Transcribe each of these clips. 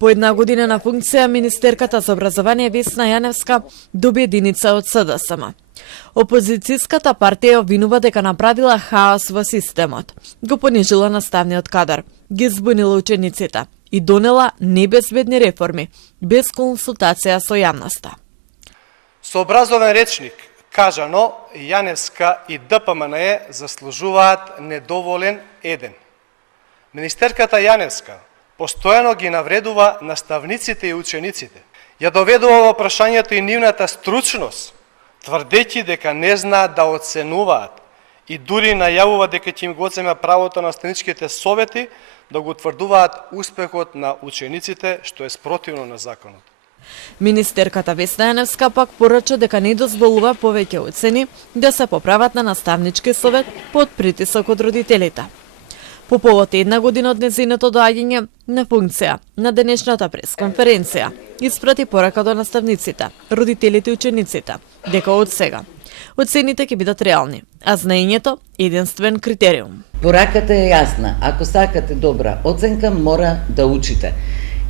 По една година на функција, министерката за образование Весна Јаневска доби единица од СДСМ. Опозицијската партија обвинува дека направила хаос во системот, го понижила наставниот кадар, ги збунила учениците и донела небезбедни реформи, без консултација со јавноста. Со образовен речник, кажано, Јаневска и ДПМНЕ заслужуваат недоволен еден. Министерката Јаневска постојано ги навредува наставниците и учениците. Ја доведува во прашањето и нивната стручност, тврдејќи дека не знаат да оценуваат и дури најавува дека ќе им го одземе правото на наставничките совети да го утврдуваат успехот на учениците, што е спротивно на законот. Министерката Весна Јаневска пак порача дека не дозволува повеќе оцени да се поправат на наставнички совет под притисок од родителите. По повод една година од нејзиното доаѓање на функција, на денешната пресконференција испрати порака до наставниците, родителите и учениците, дека од сега оцените ќе бидат реални, а знаењето единствен критериум. Пораката е јасна. Ако сакате добра оценка, мора да учите.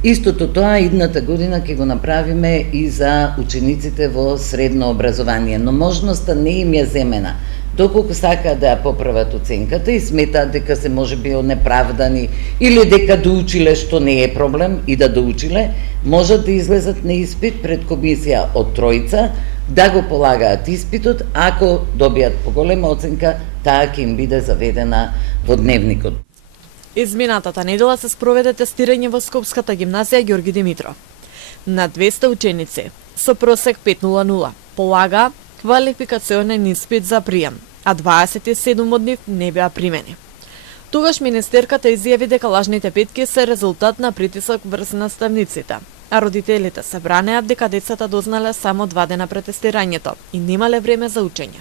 Истото тоа идната година ќе го направиме и за учениците во средно образование, но можноста не им ја земена. Доколку сакаат да ја поправат оценката и сметаат дека се можеби неправдани или дека доучиле, што не е проблем и да доучиле, можат да излезат на испит пред комисија од тројца, да го полагаат испитот, ако добијат поголема оценка, таа ќе им биде заведена во дневникот. Изминатата недела се спроведе тестирање во Скопската гимназија Ѓорги Димитров. На 200 ученици со просек 5.00 полага квалификационен испит за прием, а 27 од нив не беа примени. Тогаш министерката изјави дека лажните петки се резултат на притисок врз наставниците, а родителите се бранеат дека децата дознале само 2 дена пред тестирањето и немале време за учење.